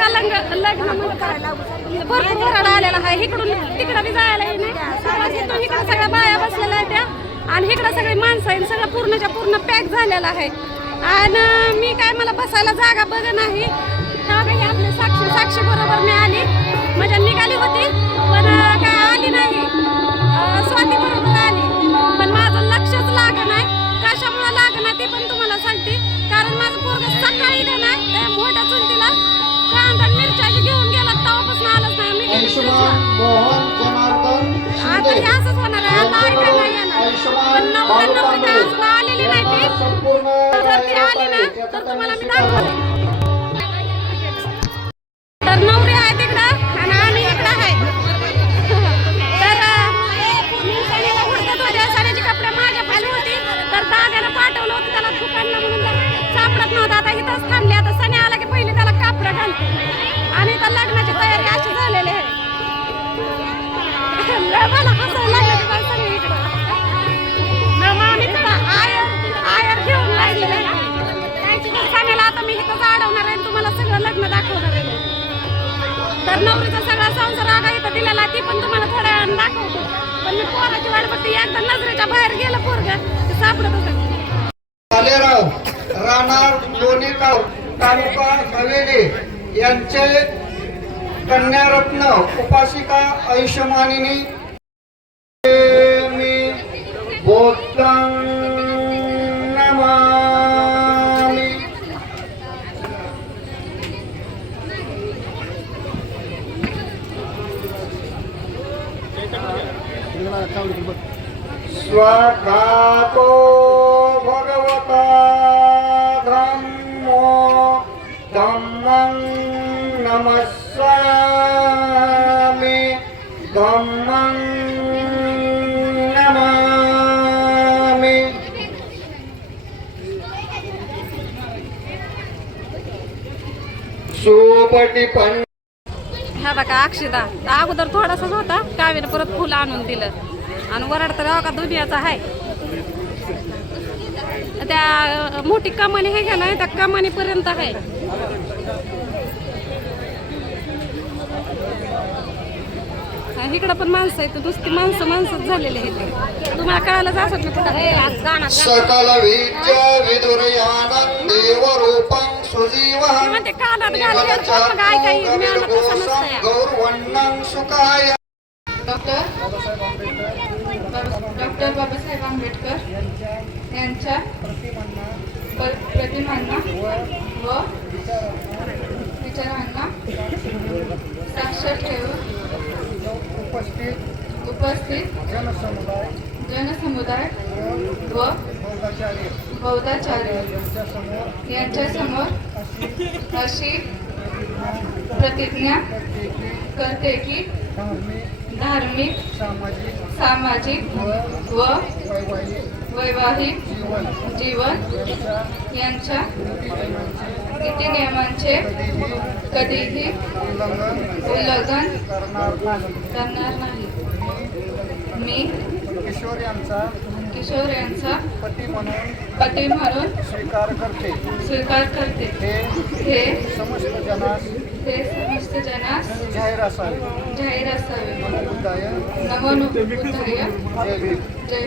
बघा लग्न भरपूर वराड आलेला आहे. इकडून तिकडं बी जायलाही नाही. इथून इकडं सगळ्या बाया बसलेल्या आहेत त्या आणि इकडं सगळी माणसं आहेत. सगळं पूर्णच्या पूर्ण पॅक झालेलं आहे. आणि मी काय मला बसायला जागा बघ नाही. तेव्हा आपले साक्षी बरोबर मी आली म्हणजे निघाली होती पण काय आली नाही. स्वाती बरोबर आली पण माझं लक्षच लाग नाही. कशामुळे लाग नाही ते पण तुम्हाला सांगते. कारण माझं पोरगं सकाळी का नाही त्या मोठ्या चुलतीला कांदा मिरच्याची घेऊन गेला तेव्हापासून आलंच नाही. मी आता हे असंच होणार आहे. आता ऐकायला नाही येणार पण नवरी अजून आलेली नाही ती. जर ती आली ना तर तुम्हाला मी दाखवते. तर नवरी आहे तिकडं आणि आम्ही इकडं आहे. तर मी सणीला म्हणत होते सणीची कपडे माझ्या पाशी होती तर दादानं पाठवलं होतं त्याला दुकानला म्हणून सापडत नव्हता. आता इथंच थांबली. आता सणी आला की पहिले त्याला कापडं घालते आणि तर लग्नाची तयारी अशी झालेली आहे. मला हसायला लागलं ते सगळी इकडं आम्ही आयर घेऊन लागलेलं आहे. सणीला आता मी इथंच अडवणार आहे तुम्हाला सगळं लग्न दाखवणार आहे. तर नवरीचा सगळा संसार आगा इथं दिलेला ती पण तुम्हाला थोड्या वेळानं दाखवतो. पण मी पोराची वाट बघते. एकदा नजरेच्या बाहेर गेलं पोरगं ते सापडत होतं. भालेराव राहणार लोणीगाव तालुका हवेली यांचे कन्यारत्न उपासिका आयुष्यमानिनी मी बोधं नमामि. स्वागातो भगवता धम्मो धम्मं नमस्सामि धम्मं नमामि. सुपटिपन्न ह्या बघा अक्षदा अगोदर थोडासाच होता. कावीनं परत फुलं आणून दिलं आणि वराड तर का दुनियाचा आहे. त्या मोठी कमानी हे घ्या ना त्या कमानीपर्यंत आहे. इकडं पण माणसं आहेत. नुसती माणसंच झालेली आहेत. तुम्हाला कळायलाच असत ना सकल विद्या विदुरयानं देवरूपं सुजीवं ते कानात घालून ऐकाय गौरवण्णं सुखाय. डॉक्टर बाबासाहेब आंबेडकर यांच्या प्रतिमांना व विचारांना साक्ष ठेवून उपस्थित जनसमुदाय व बौद्धाचार्य यांच्यासमोर अशी प्रतिज्ञा करते की धार्मिक सामाजिक व वैवाहिक जीवन यांच्या नीतिनियमांचे कधीही उल्लंघन करणार नाही. मी किशोर यांचा पती म्हणून स्वीकार करते. हे समस्त जनास जाहीर असावे. नमो बुद्धाय. जय भीम.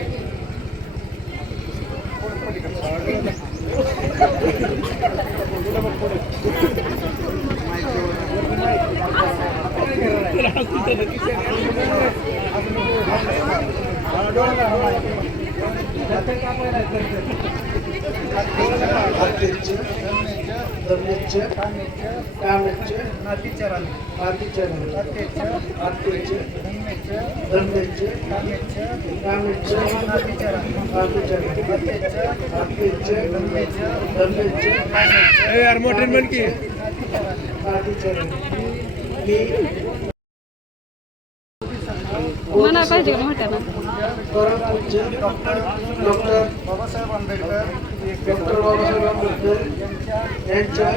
म्हणा पाहिजे मोठ्या ना. डॉक्टर बाबासाहेब आंबेडकर यांच्या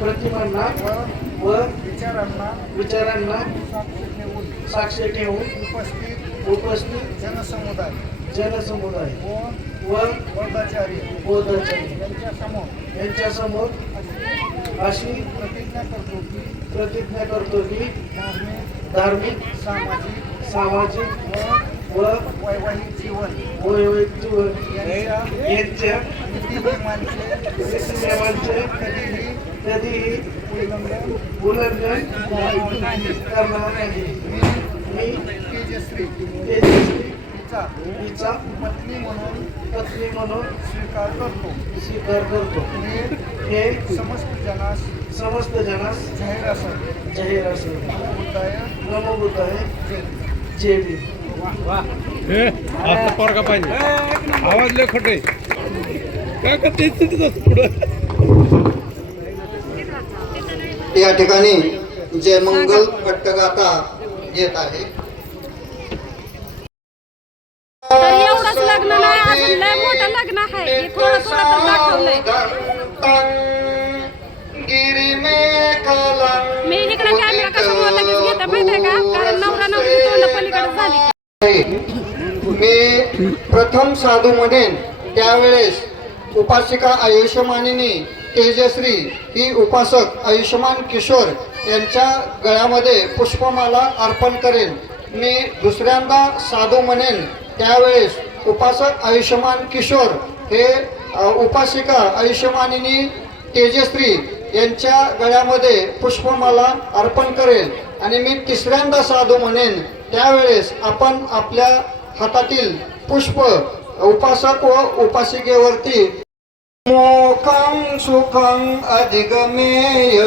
प्रतिमांना व विचारांना साक्ष ठेवून उपस्थित जनसमुदाय व बौद्धाचार्य यांच्यासमोर अशी प्रतिज्ञा करतो की धार्मिक सामाजिक व वैवाहिक जीवन यांच्या नीतिनियमांचे कधीही उल्लंघन करणार नाही. मी तेजश्री हिचा पत्नी म्हणून स्वीकार करतो. हे समस्त जनास जाहीर असेल. नमो बुद्धाय जय भीम. आता पोरगा पाहिजे आवाज लय खोटे काय का तेच पुढं. या ठिकाणी जय मंगल कट्टगाथा येत आहे. तर एवढंच लग्न नाही, अजून लय मोठं लग्न आहे. हे थोडं थोडं तर दाखवलंय. मी इकडे कॅमेरा कशामुळे लगेच घेते माहितीये का? कारण नवरा नवरीची तोंड पलीकडे झाली. मी प्रथम साधू म्हणेन त्यावेळेस उपासिका आयुष्यमानिनी तेजश्री ही उपासक आयुष्यमान किशोर यांच्या गळ्यामध्ये पुष्पमाला अर्पण करेन. मी दुसऱ्यांदा साधू म्हणेन त्यावेळेस उपासक आयुष्यमान किशोर हे उपासिका आयुष्यमानिनी तेजश्री यांच्या गळ्यामध्ये पुष्पमाला अर्पण करेल. आणि मी तिसऱ्यांदा साधू म्हणेन त्यावेळेस आपण आपल्या हातातील पुष्प उपासक व उपासिकेवरती मोखं सुखं अधिगमेय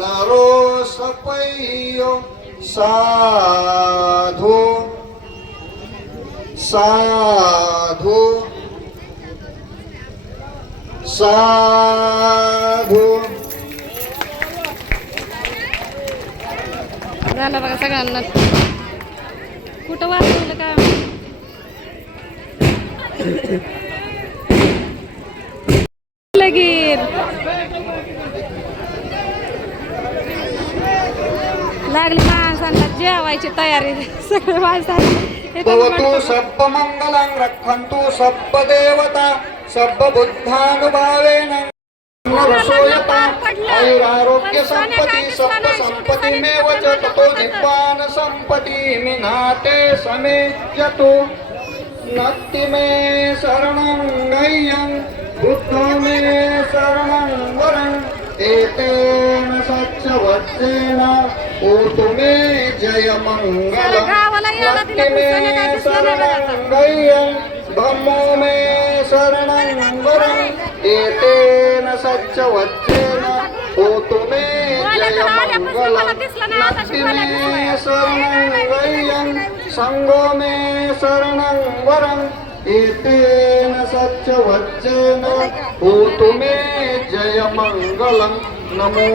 नरो सपय्यो साधु साधु साधु. झालं बघा सगळ्यांना. कुठं वाचवलं काय लगीर लागली माणसांना जेवायची तयारी. सगळे माणसांना भवतु सब्ब मंगलं रक्षन्तु सब्ब देवता सब्ब बुद्धानुभावेन रसोयता आयुरारोग्य संपत्ति सब्ब संपत्तिमेव च ततो निब्बान संपत्ति मिनाते समे यतो नत्ति मे शरणं गह्यं बुद्ध मे शरणं वरं एतेन सच्चवच्चेन ओतु मे जय मंगलम् नत्ति मे शरणं गह्यं धम्मो मे शरणं वरं एतेन सच्चवच्चेन ओतु मे जय मंगलम् नत्ति मे शरणं गह्यं संगो मे शरणं वरं एतेन सच्चवच्चेन ओतु मे जय मंगलम्. नमो